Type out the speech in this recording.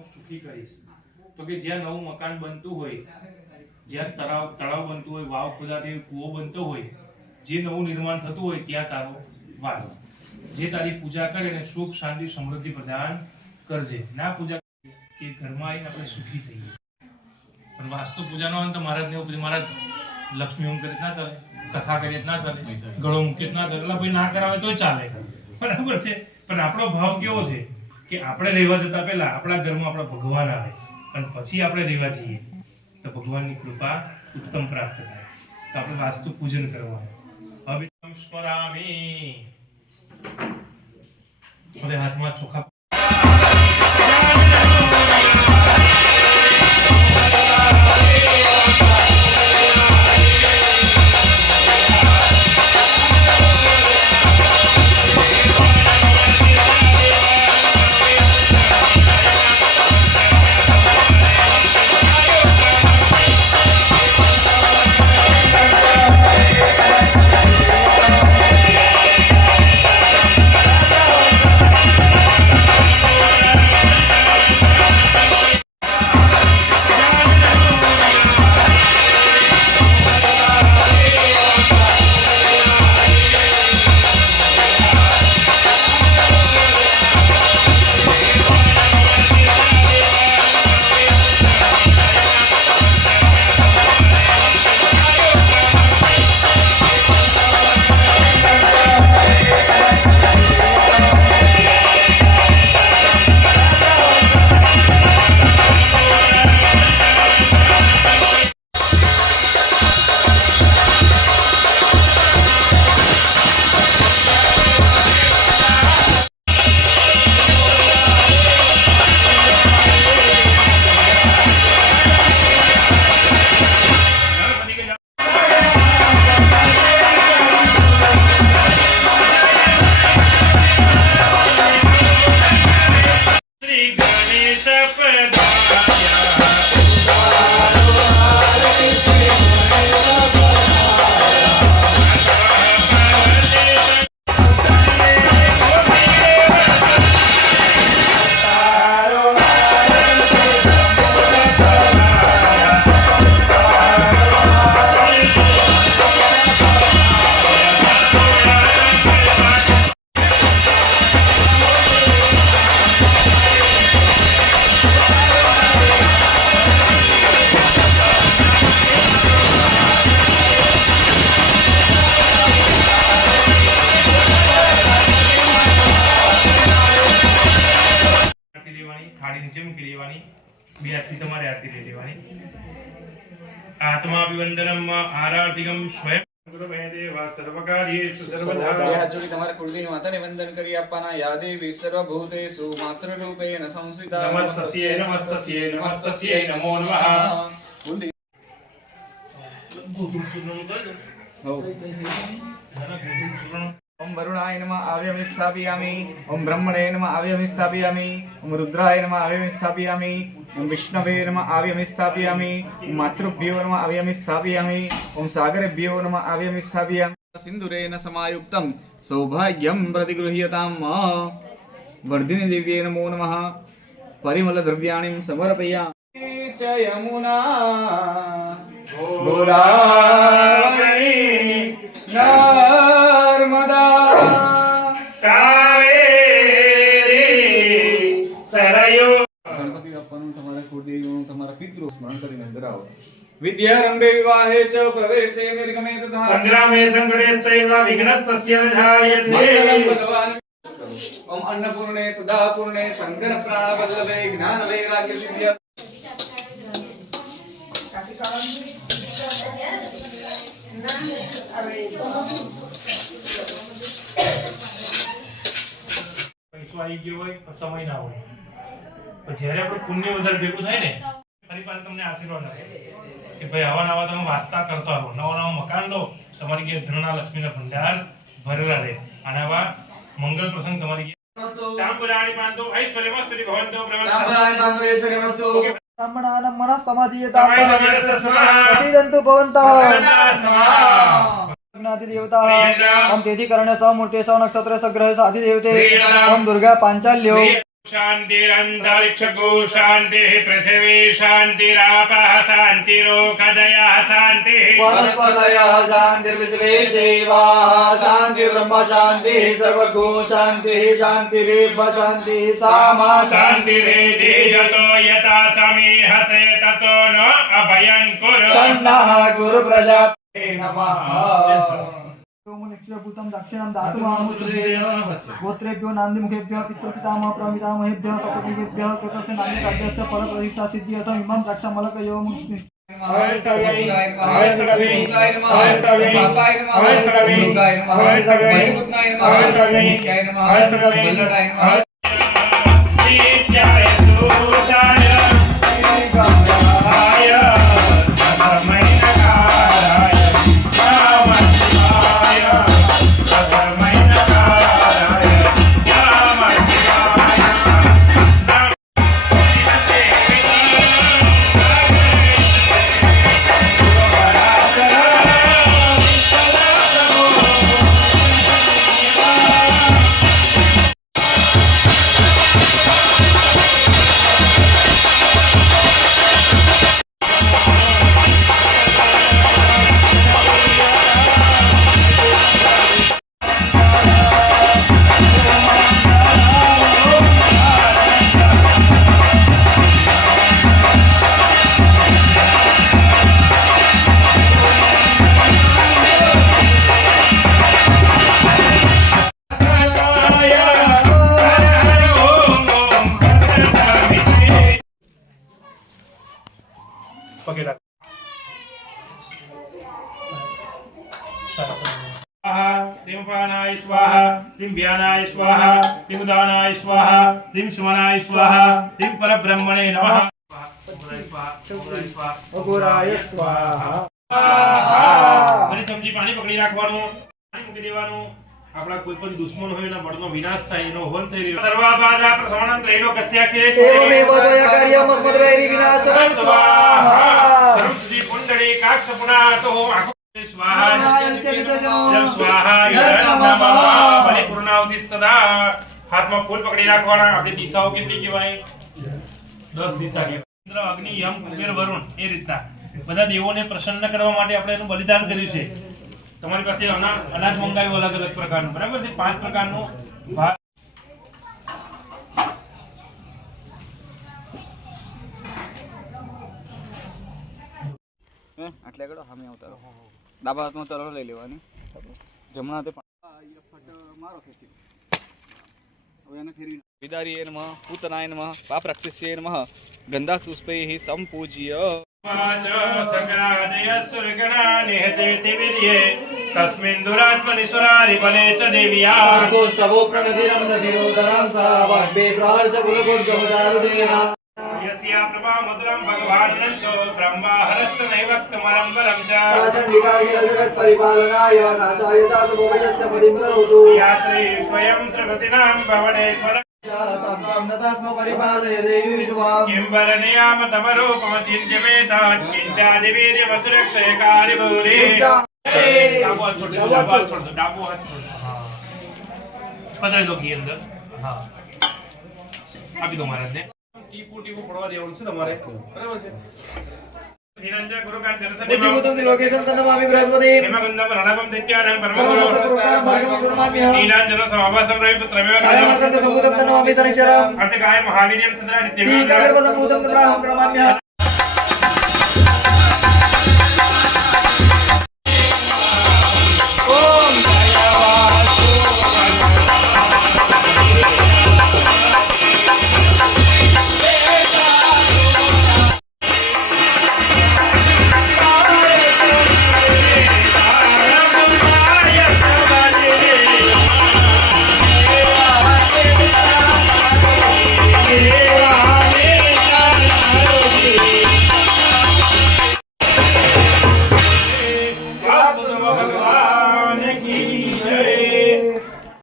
હું સુખી કરીશ. તો કે જ્યાં નવું મકાન બનતું હોય, જ્યાં તળાવ બનતું હોય, વાવ ખોદાતી હોય, કૂવો બનતો હોય, જે નવું નિર્માણ થતું હોય ત્યાં તારો વાસ. જે તારી પૂજા કરે ને સુખ શાંતિ સમૃદ્ધિ પ્રદાન કરજે. ના પૂજા કે ઘરમાં આવીને આપણે સુખી થઈએ. પણ વાસ્તુ પૂજાનો અંત મહારાજ ને એવું મહારાજ લક્ષ્મી ઓમ કરે ના ચાલે, કથા કરીએ ના ચાલે, ગળો મૂકીએ ના ચાલે, એટલે ભાઈ ના કરાવે તોય ચાલે, બરાબર છે. પણ આપણો ભાવ કેવો છે કે આપણે રહેવા જતા પહેલા આપણા ઘરમાં આપણા ભગવાન આવે અને પછી આપણે રહેવા જઈએ તો ભગવાનની કૃપા ઉત્તમ પ્રાપ્ત થાય. તો આપણે વાસ્તુ પૂજન કરવાનું. હવે સ્મરામી હવે હાથમાં ચોખા થાળી નીચે મૂકી દેવાની. બે હાથથી તમારે આરતી લઈ લેવાની. આત્મા અભિવંદનમ આરાધિકમ સ્વયં ગુરુદેવા સર્વકાર્યેષુ સર્વદા. હાથ જોડી તમારા કુળદેવી માતાને વંદન કરી આપવાના. યા દેવી સર્વભૂતેષુ માતૃરૂપેણ સંસ્થિતા. નમસ્તસ્યૈ નમસ્તસ્યૈ નમસ્તસ્યૈ નમો નમઃ. ગોધુમ ચૂર્ણ કરજો. ઓમ વરુણાય નમઃ આવ્યમ સ્થાપયામિ. ઓમ બ્રહ્મણે નમઃ આવ્યમ સ્થાપયામિ. ઓમ રુદ્રાય નમઃ આવ્યમ સ્થાપયામિ. ઓમ વિષ્ણવે નમઃ આવ્યમ સ્થાપયામિ. ઓમ માતૃભ્યો નમઃ આવ્યમ સ્થાપયામિ. ઓમ સાગરેભ્યો નમઃ આવ્યમ સ્થાપયામિ. સિંદુરેન સમાયુક્તમ સૌભાગ્યમ પ્રતિગૃહ્યતામ. વર્ધિની દેવ્યે નમો નમઃ. પરિમલ દ્રવ્યાણિ સમર્પયામિ. ચ યમુના ગોદાવરી નર્મદા કાવેરી સરયુ. ગણપતિ બાપાનું તમારા કુળદેવીનું તમારા પિતૃ સ્મરણ કરીને અંદર આવો. વિદ્યારંભે વિવાહે ચ પ્રવેશે નિર્ગમે તથા સંગ્રામે સંકટેસ્તૈવ વિઘ્નસ્તસ્ય વિધાયતે. મંગલં ભગવાન. ઓમ અન્નપૂર્ણે સદાપૂર્ણે શંકર પ્રાણવલ્લભે જ્ઞાન વૈરાગ્ય સિદ્ધ્ય. પૈસો આવી ગયો હોય સમય ના હોય, પણ જ્યારે આપણે પુણ્ય વધારે ભેગું થાય ને ફરી પાછા તમને આશીર્વાદ આપે કે ભાઈ આવા નવા તમે વાસ્તા કરતા રહો, નવા નવા મકાન લો, તમારી ઘેર ધનના લક્ષ્મીના ભંડાર ભરેલા રહે. અને આવા મંગલ પ્રસંગ તમારી ઘેર તાંબુલાણી પાંતો ઐશ્વર્યમસ્તુ ભવન્તો બ્રહ્મણાનમસ્તુ. ब्राह्मणानां मनः समाधीयतां प्रतिदन्तु भवन्तः. देवताः ओम तेथि करणे स मूर्ते स नक्षत्रे स ग्रहे स अधिदेवते. ओम दुर्गा पांचाल्यो शान्तिरन्तरिक्षगो शान्तिः पृथिवी शान्तिरापः शान्तिरोगदयः शान्तिः वनस्पतयः शान्तिर्विश्वे देवाः शान्तिः ब्रह्म शान्तिः सर्वगो शान्तिः शान्तिरेव शान्तिः सामा शान्तिरेधि यतो यथा समीहसे ततो न अभयं कुरु सन्नः गुरु प्रजापते नमः निक्षेपूतं दक्षिणं दातुमामुत्रेण गोत्रेभ्यो नान्दिमुखेभ्यः पितृपितामह प्रपितामहेभ्यः सपत्नीकेभ्यः कृतस्य नान्यकार्यस्य फलप्रतिष्ठा सिद्ध्यर्थम् इमं द्राक्षामलकयो मुक्ति स्वाहा स्वाहा तिम व्यानाय स्वाहा तिम दानाय स्वाहा तिम सुमनाय स्वाहा तिम परब्रह्मणे नमः અઘોરાય સ્વાહા ફરી સમજી પાણી પકડી રાખવાનું પાણી મૂકી દેવાનું આપણા કોઈ પણ દુશ્મન હોય એના બળનો વિનાશ થાય એનો હવન થઈ રહ્યો સર્વાબાધા પ્રસવણં ત્રૈલો કસ્યાકે એવમેવ દ્વયકાર્યમસ્મદ્વૈરી વિનાશનં સ્વાહા સર્વસુજી પુંડળી કાક્ષ પુનાતો स्वाहा स्वाहा परिपूर्णावतिस्तदा हाथ में फूल पकड़ी રાખવાના આપણી દિશાઓ કેટલી કહેવાય 10 દિશા કે ઇન્દ્ર અગ્નિ યમ કુબેર વરુણ એ રીતના બધા દેવોને પ્રસન્ન કરવા માટે આપણે એનું બલિદાન કર્યું છે તમારી પાસે અનાજ મંગાવ્યું અલગ અલગ પ્રકારનું બરાબર છે 5 પ્રકારનું આટલે આગળ સામે આવતા ડાબા હાથમાં તરફ લઈ લેવાની જમણા હાથે મારો ખેંચી હવે એને ફેરવી વિદારીએ નમઃ પૂતનાય નમઃ પાપરાક્ષસ્ય નમઃ ગંધાક્ષ પુષ્પૈઃ સંપૂજ્ય वाच सकलादय सुरगणा निहते तिविर्ये तस्मिन् दुरात्मनिसुरारि बले च देव्या तवो प्रणतिरं नदिरोदरं सा वाग्भे प्रार्थ कुलगोर्गमदारुदेना यस्या प्रभा मधुरं भगवान् अनन्तो ब्रह्मा हरस्तनैवक्तमलं वरं च राजनिकाय जगत् परिपालनाय नासाय दासभोगयस्य परिमलहोतु या श्री स्वयं श्रीगतिनां भवनेश्वर तं तं नतास्म परिपालय देवी विश्वाम् किंवरनियाम तव रूपमचिन्त्य मेतात् किञ्चादिवीर्यमसुरक्षयकारि भूरि डाबो हाथ छोड़ दो डाबो हाथ छोड़ दो डाबो हाथ छोड़ दो हाँ पधर दो घी अंदर हाँ अभी दो महाराज ने ટીપુ ટીપુ પડવા દેવાનું છે તમારે બરાબર છે નિરંજન ગુરુકાન દર્શન बुद्धिमुतं लोकेशं तन्नमामि बृहस्पतिं हेमगंधा प्रणवं दैत्यानां सर्वनाथ परमगुरु पुरस्कारं भाग्यं प्रणमाम्यहं नीलांजन समाभासं रवि पुत्रमेव छायामर्कण्ड सम्भूतं तन्नमामि शनैश्चरम् अर्धकाय महावीर्यं चन्द्रादित्यं श्रीकागर्भसम्भूतं तन्नमामि प्रणमाम्यहं